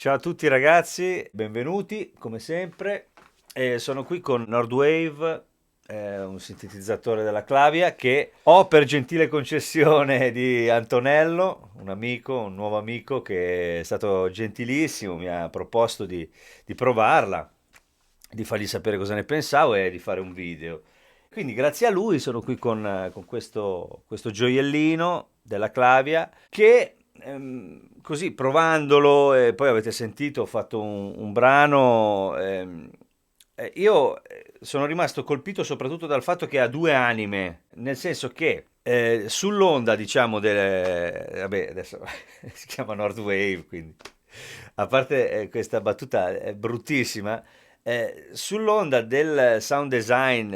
Ciao a tutti ragazzi, benvenuti come sempre. Sono qui con Nordwave, un sintetizzatore della Clavia che ho per gentile concessione di Antonello, un amico, un nuovo amico che è stato gentilissimo, mi ha proposto di provarla, di fargli sapere cosa ne pensavo e di fare un video. Quindi grazie a lui sono qui con questo gioiellino della Clavia che così provandolo e poi avete sentito ho fatto un brano. Io sono rimasto colpito soprattutto dal fatto che ha due anime, nel senso che sull'onda diciamo vabbè adesso si chiama Nordwave, quindi a parte questa battuta è bruttissima, sull'onda del sound design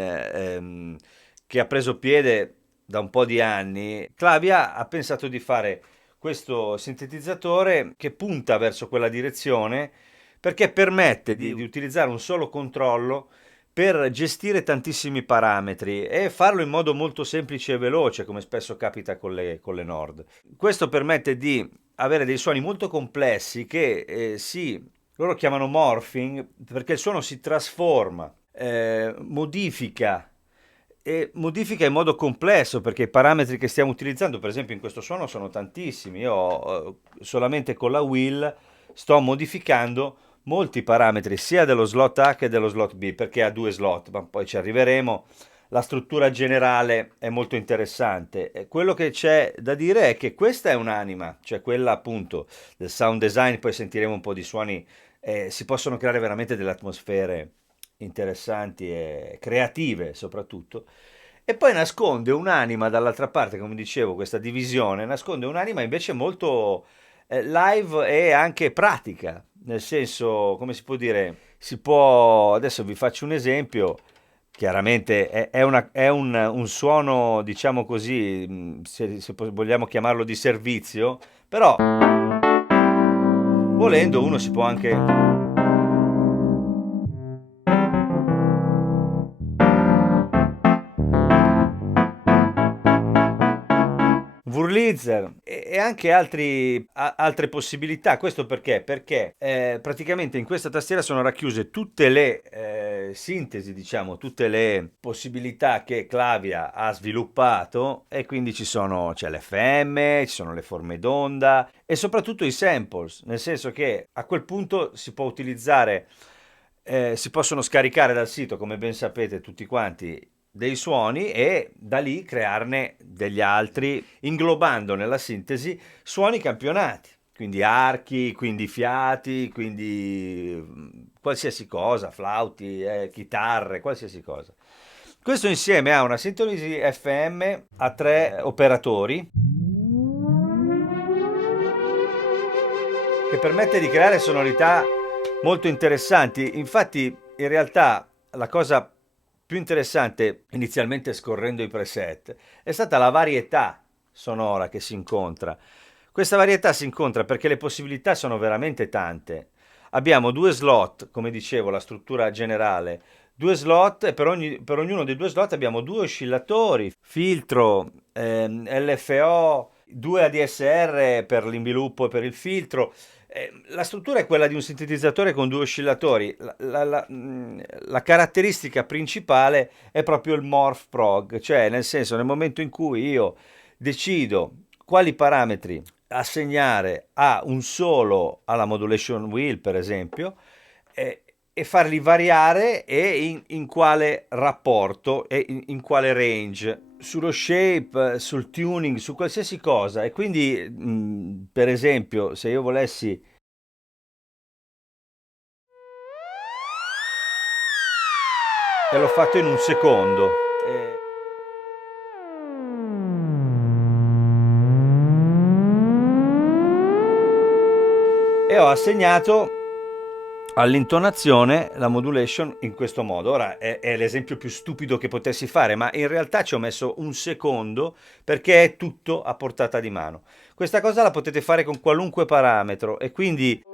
che ha preso piede da un po' di anni, Clavia ha pensato di fare questo sintetizzatore che punta verso quella direzione perché permette di utilizzare un solo controllo per gestire tantissimi parametri e farlo in modo molto semplice e veloce, come spesso capita con le Nord. Questo permette di avere dei suoni molto complessi che loro chiamano morphing perché il suono si trasforma, modifica e modifica in modo complesso perché i parametri che stiamo utilizzando, per esempio in questo suono, sono tantissimi. Io solamente con la wheel sto modificando molti parametri sia dello slot A che dello slot B perché ha due slot, ma poi ci arriveremo. La struttura generale è molto interessante. E quello che c'è da dire è che questa è un'anima, cioè quella appunto del sound design, poi sentiremo un po' di suoni, si possono creare veramente delle atmosfere interessanti e creative soprattutto. E poi nasconde un'anima dall'altra parte, come dicevo, questa divisione nasconde un'anima invece molto live e anche pratica, nel senso, come si può dire, adesso vi faccio un esempio, chiaramente è un suono, diciamo così, se vogliamo chiamarlo di servizio, però volendo uno si può anche. Wurlitzer e anche altre possibilità. Questo perché? Perché praticamente in questa tastiera sono racchiuse tutte le sintesi, diciamo, tutte le possibilità che Clavia ha sviluppato e quindi c'è l'FM, ci sono le forme d'onda e soprattutto i samples, nel senso che a quel punto si può utilizzare, si possono scaricare dal sito, come ben sapete tutti quanti, dei suoni e da lì crearne degli altri, inglobando nella sintesi suoni campionati, quindi archi, quindi fiati, quindi qualsiasi cosa, flauti, chitarre, qualsiasi cosa. Questo insieme ha una sintesi FM a tre operatori che permette di creare sonorità molto interessanti. Infatti, in realtà, la cosa più interessante, inizialmente scorrendo i preset, è stata la varietà sonora che si incontra. Questa varietà si incontra perché le possibilità sono veramente tante. Abbiamo due slot, come dicevo, la struttura generale, due slot e per ognuno dei due slot abbiamo due oscillatori, filtro, LFO, due ADSR per l'inviluppo e per il filtro. La struttura è quella di un sintetizzatore con due oscillatori. La caratteristica principale è proprio il morph prog, cioè nel senso nel momento in cui io decido quali parametri assegnare a un solo alla modulation wheel, per esempio, e farli variare e in quale rapporto e in quale range sullo shape, sul tuning, su qualsiasi cosa. E quindi, per esempio, se io volessi e l'ho fatto in un secondo. E ho assegnato all'intonazione la modulation in questo modo. Ora è l'esempio più stupido che potessi fare, ma in realtà ci ho messo un secondo perché è tutto a portata di mano. Questa cosa la potete fare con qualunque parametro e quindi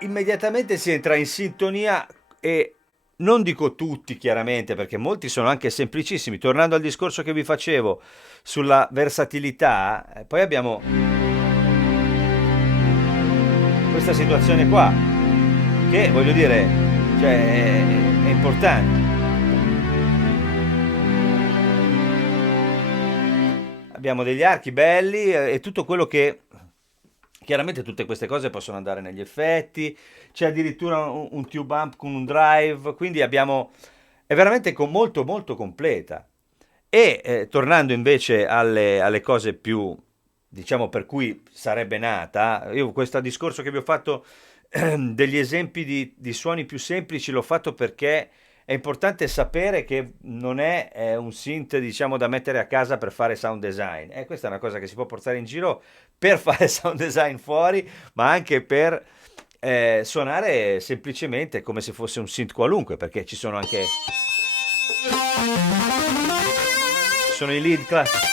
immediatamente si entra in sintonia e non dico tutti chiaramente perché molti sono anche semplicissimi. Tornando al discorso che vi facevo sulla versatilità, poi abbiamo questa situazione qua che voglio dire, cioè, è importante. Abbiamo degli archi belli e tutto quello che chiaramente tutte queste cose possono andare negli effetti, c'è addirittura un tube amp con un drive, quindi abbiamo è veramente molto molto completa. E tornando invece alle cose più, diciamo, per cui sarebbe nata, io questo discorso che vi ho fatto degli esempi di suoni più semplici l'ho fatto perché è importante sapere che non è un synth, diciamo, da mettere a casa per fare sound design. E questa è una cosa che si può portare in giro per fare sound design fuori, ma anche per suonare semplicemente come se fosse un synth qualunque, perché ci sono i lead class.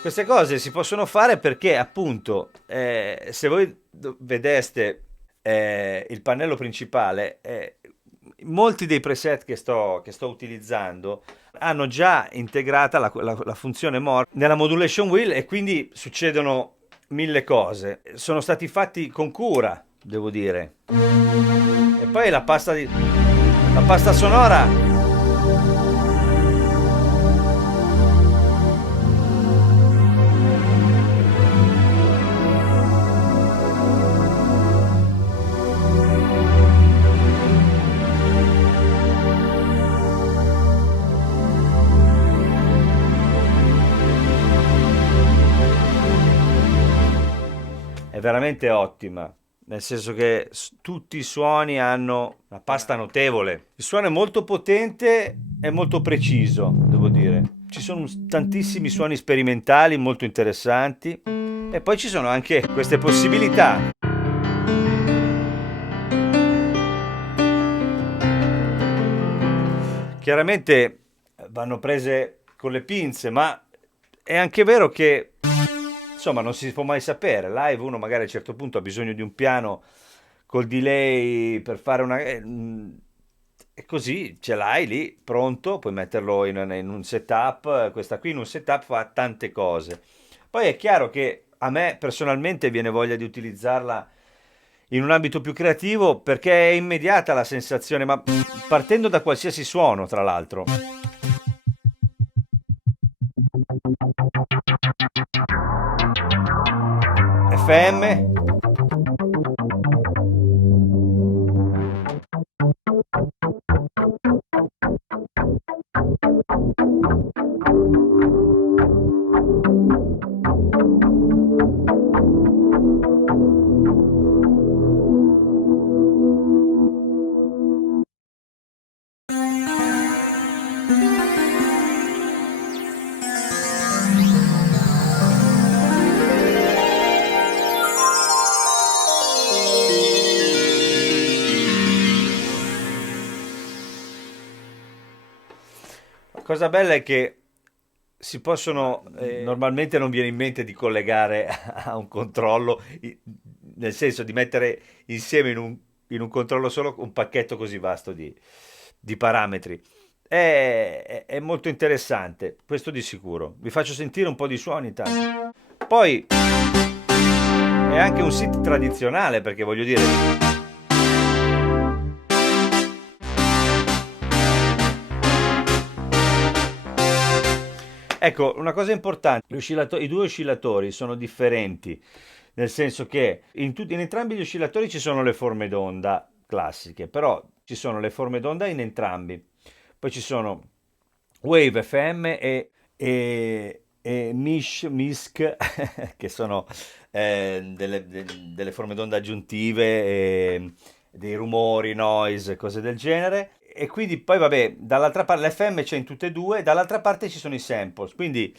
Queste cose si possono fare perché appunto se voi vedeste il pannello principale, molti dei preset che sto utilizzando hanno già integrata la funzione Morph nella modulation wheel e quindi succedono mille cose. Sono stati fatti con cura, devo dire. E poi la pasta sonora. È veramente ottima, nel senso che tutti i suoni hanno una pasta notevole. Il suono è molto potente e molto preciso, devo dire. Ci sono tantissimi suoni sperimentali molto interessanti e poi ci sono anche queste possibilità. Chiaramente vanno prese con le pinze, ma è anche vero che insomma non si può mai sapere. Live uno magari a un certo punto ha bisogno di un piano col delay per fare una. E così ce l'hai lì pronto, puoi metterlo in un setup. Questa qui in un setup fa tante cose. Poi è chiaro che a me personalmente viene voglia di utilizzarla in un ambito più creativo perché è immediata la sensazione, ma partendo da qualsiasi suono, tra l'altro. FM. La cosa bella è che si possono, normalmente non viene in mente di collegare a un controllo, nel senso di mettere insieme in un controllo solo un pacchetto così vasto di parametri. È molto interessante, questo di sicuro. Vi faccio sentire un po' di suoni intanto. Poi è anche un sito tradizionale perché voglio dire, ecco, una cosa importante, i due oscillatori sono differenti, nel senso che in entrambi gli oscillatori ci sono le forme d'onda classiche, però ci sono le forme d'onda in entrambi. Poi ci sono Wave FM e MISC, che sono delle forme d'onda aggiuntive, dei rumori, noise, cose del genere. E quindi poi vabbè, dall'altra parte l'FM c'è in tutte e due, dall'altra parte ci sono i samples. Quindi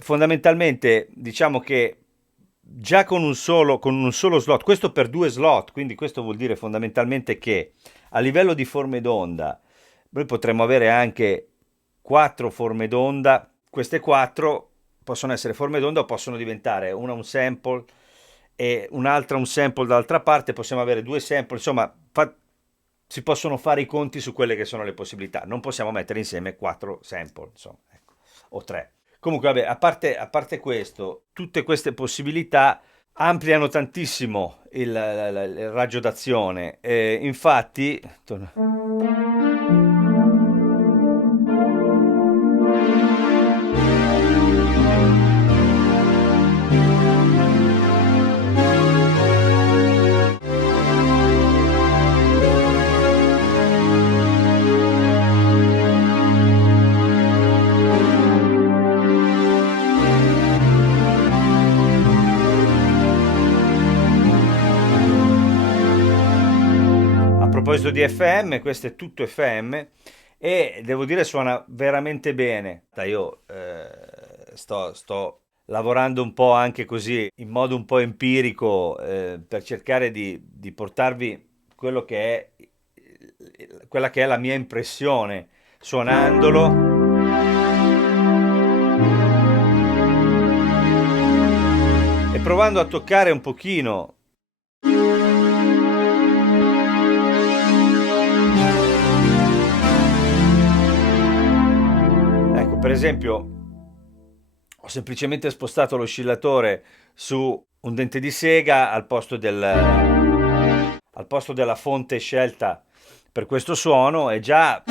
fondamentalmente diciamo che già con un solo slot, questo per due slot, quindi questo vuol dire fondamentalmente che a livello di forme d'onda noi potremmo avere anche quattro forme d'onda. Queste quattro possono essere forme d'onda o possono diventare una un sample e un'altra un sample dall'altra parte, possiamo avere due sample, insomma, si possono fare i conti su quelle che sono le possibilità. Non possiamo mettere insieme quattro sample, insomma, ecco, o tre. Comunque, vabbè, a parte questo, tutte queste possibilità ampliano tantissimo il raggio d'azione. Infatti, a proposito di FM, questo è tutto FM e devo dire suona veramente bene. Io sto lavorando un po' anche così in modo un po' empirico per cercare di portarvi quello che è, quella che è la mia impressione suonandolo e provando a toccare un pochino. Ecco, per esempio, ho semplicemente spostato l'oscillatore su un dente di sega al posto della fonte scelta per questo suono e già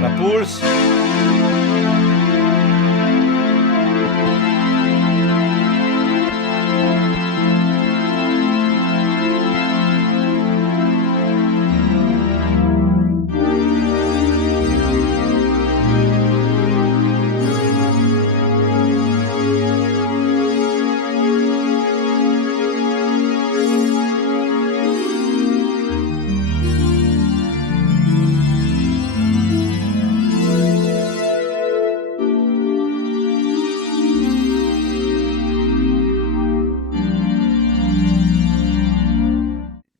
la Pulse.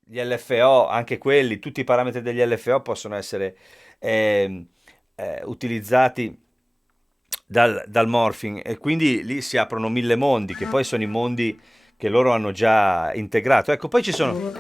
Gli LFO, anche quelli, tutti i parametri degli LFO possono essere utilizzati dal morphing e quindi lì si aprono mille mondi che poi sono i mondi che loro hanno già integrato. Ecco, poi ci sono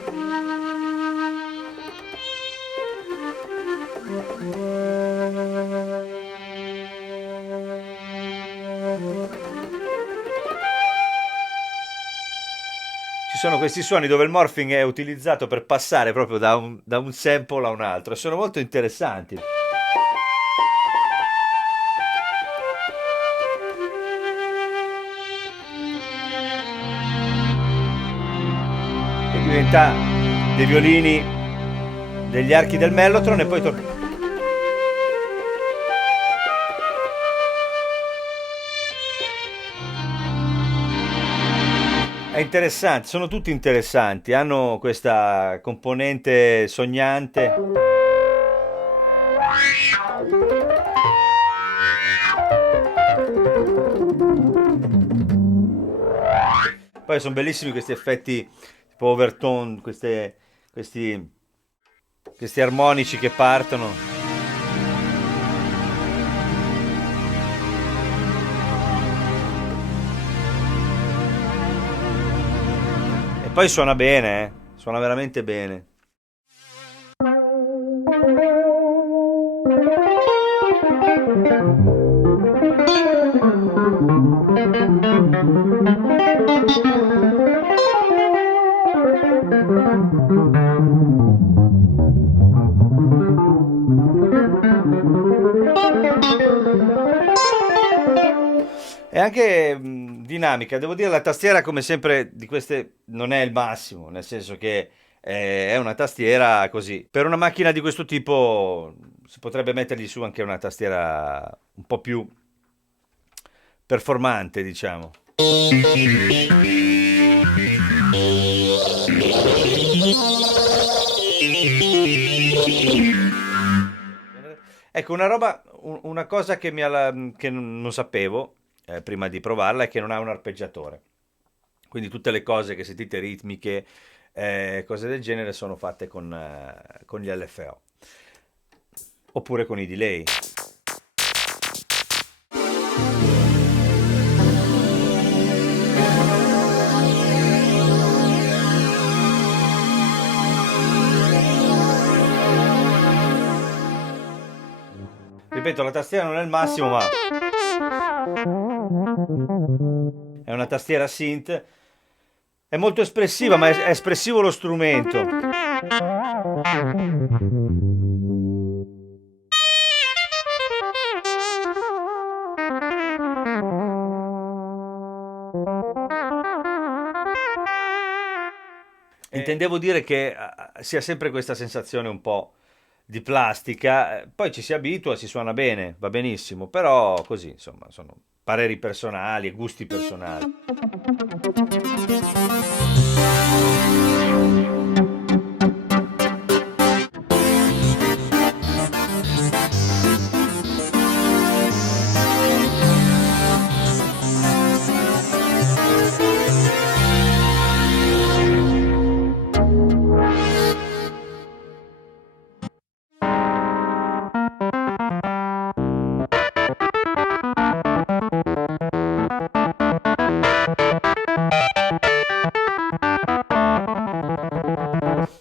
questi suoni dove il morphing è utilizzato per passare proprio da un sample a un altro e sono molto interessanti. Che diventa dei violini, degli archi del mellotron e poi torna. È interessante, sono tutti interessanti, hanno questa componente sognante. Poi sono bellissimi questi effetti tipo overtone, questi armonici che partono. E poi suona bene, suona veramente bene. È anche dinamica, devo dire la tastiera come sempre di queste non è il massimo, nel senso che è una tastiera così. Per una macchina di questo tipo si potrebbe mettergli su anche una tastiera un po' più performante, diciamo. Ecco, una cosa che non sapevo prima di provarla è che non ha un arpeggiatore. Quindi tutte le cose che sentite ritmiche, cose del genere sono fatte con gli LFO. Oppure con i delay. Ripeto, la tastiera non è il massimo, ma è una tastiera synth. È molto espressiva, ma è espressivo lo strumento. Intendevo dire che sia sempre questa sensazione un po' di plastica, poi ci si abitua, si suona bene, va benissimo, però così, insomma, sono pareri personali e gusti personali.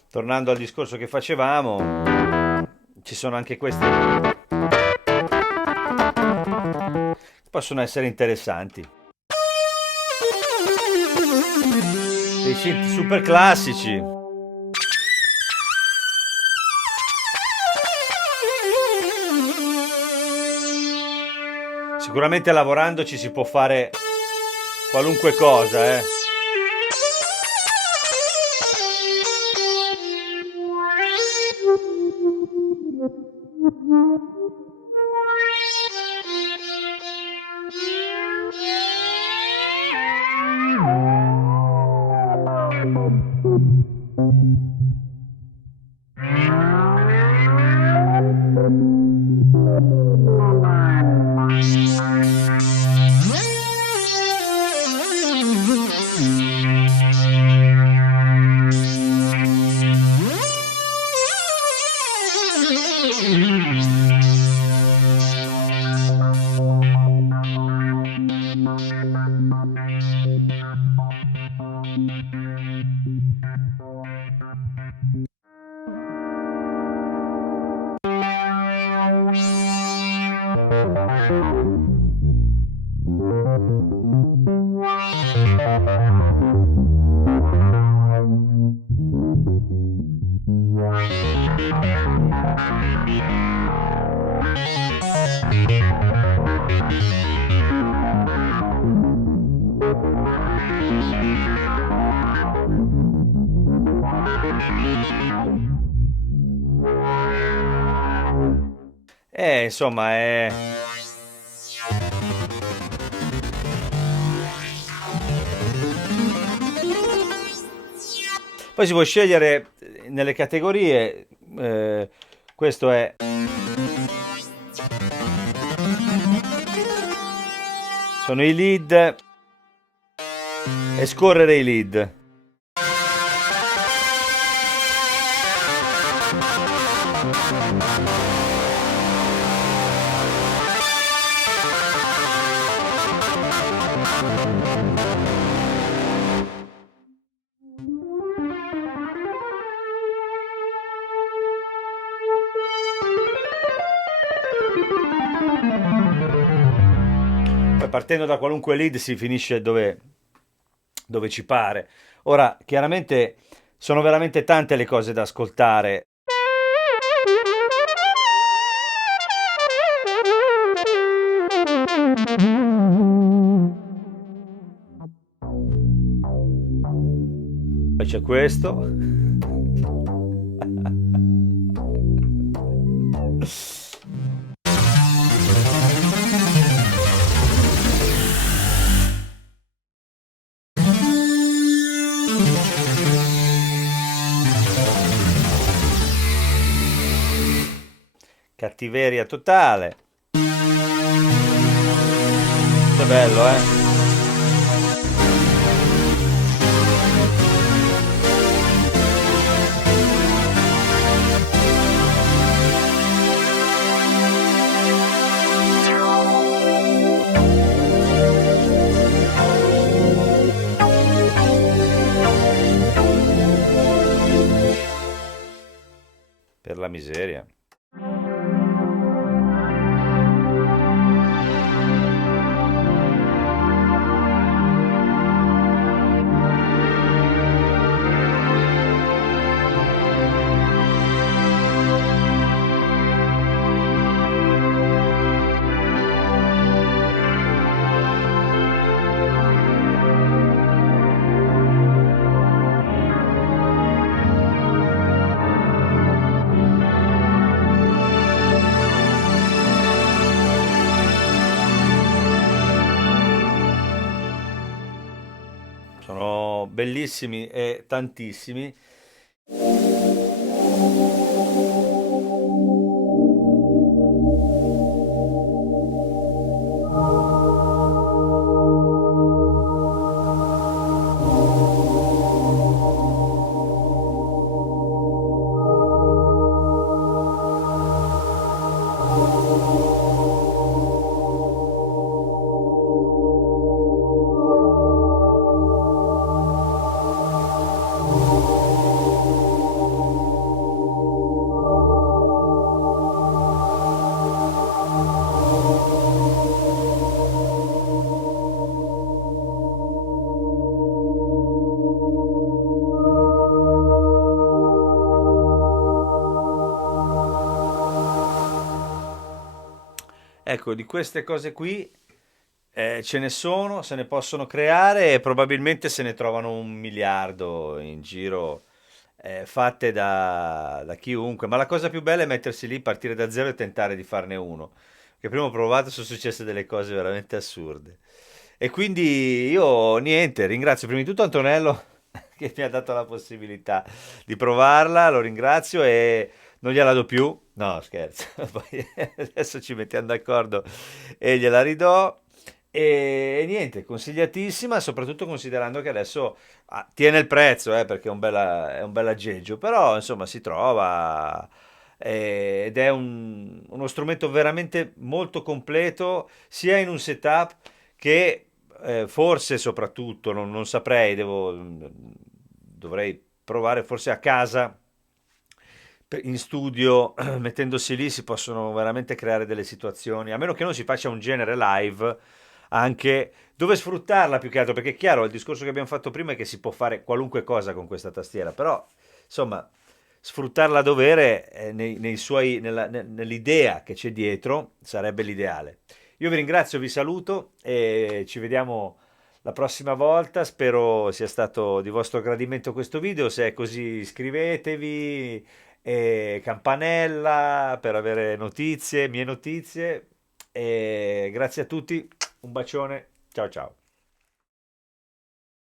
Tornando al discorso che facevamo, ci sono anche questi che possono essere interessanti. Dei synth super classici. Sicuramente lavorando ci si può fare qualunque cosa, eh. Insomma, è... Poi si può scegliere nelle categorie, questo è... Sono i lead e scorrere i lead. Poi partendo da qualunque lead si finisce dove ci pare. Ora, chiaramente sono veramente tante le cose da ascoltare. Poi c'è questo. Cattiveria totale. È bello, eh? Per la miseria. Sono bellissimi e tantissimi. Ecco, di queste cose qui ce ne sono, se ne possono creare e probabilmente se ne trovano un miliardo in giro, fatte da chiunque. Ma la cosa più bella è mettersi lì, partire da zero e tentare di farne uno. Che prima ho provato, sono successe delle cose veramente assurde. E quindi io niente, ringrazio prima di tutto Antonello che mi ha dato la possibilità di provarla, lo ringrazio e non gliela do più. No, scherzo. Poi adesso ci mettiamo d'accordo e gliela ridò. E niente, consigliatissima, soprattutto considerando che adesso tiene il prezzo, perché è un bel aggeggio, però insomma si trova ed è uno strumento veramente molto completo, sia in un setup che forse soprattutto, non saprei, dovrei provare forse a casa in studio, mettendosi lì si possono veramente creare delle situazioni, a meno che non si faccia un genere live, anche dove sfruttarla più che altro, perché è chiaro, il discorso che abbiamo fatto prima è che si può fare qualunque cosa con questa tastiera, però insomma, sfruttarla a dovere nell'idea che c'è dietro sarebbe l'ideale. Io vi ringrazio, vi saluto e ci vediamo la prossima volta. Spero sia stato di vostro gradimento questo video. Se è così, iscrivetevi e campanella per avere notizie, mie notizie. E grazie a tutti, un bacione, ciao ciao.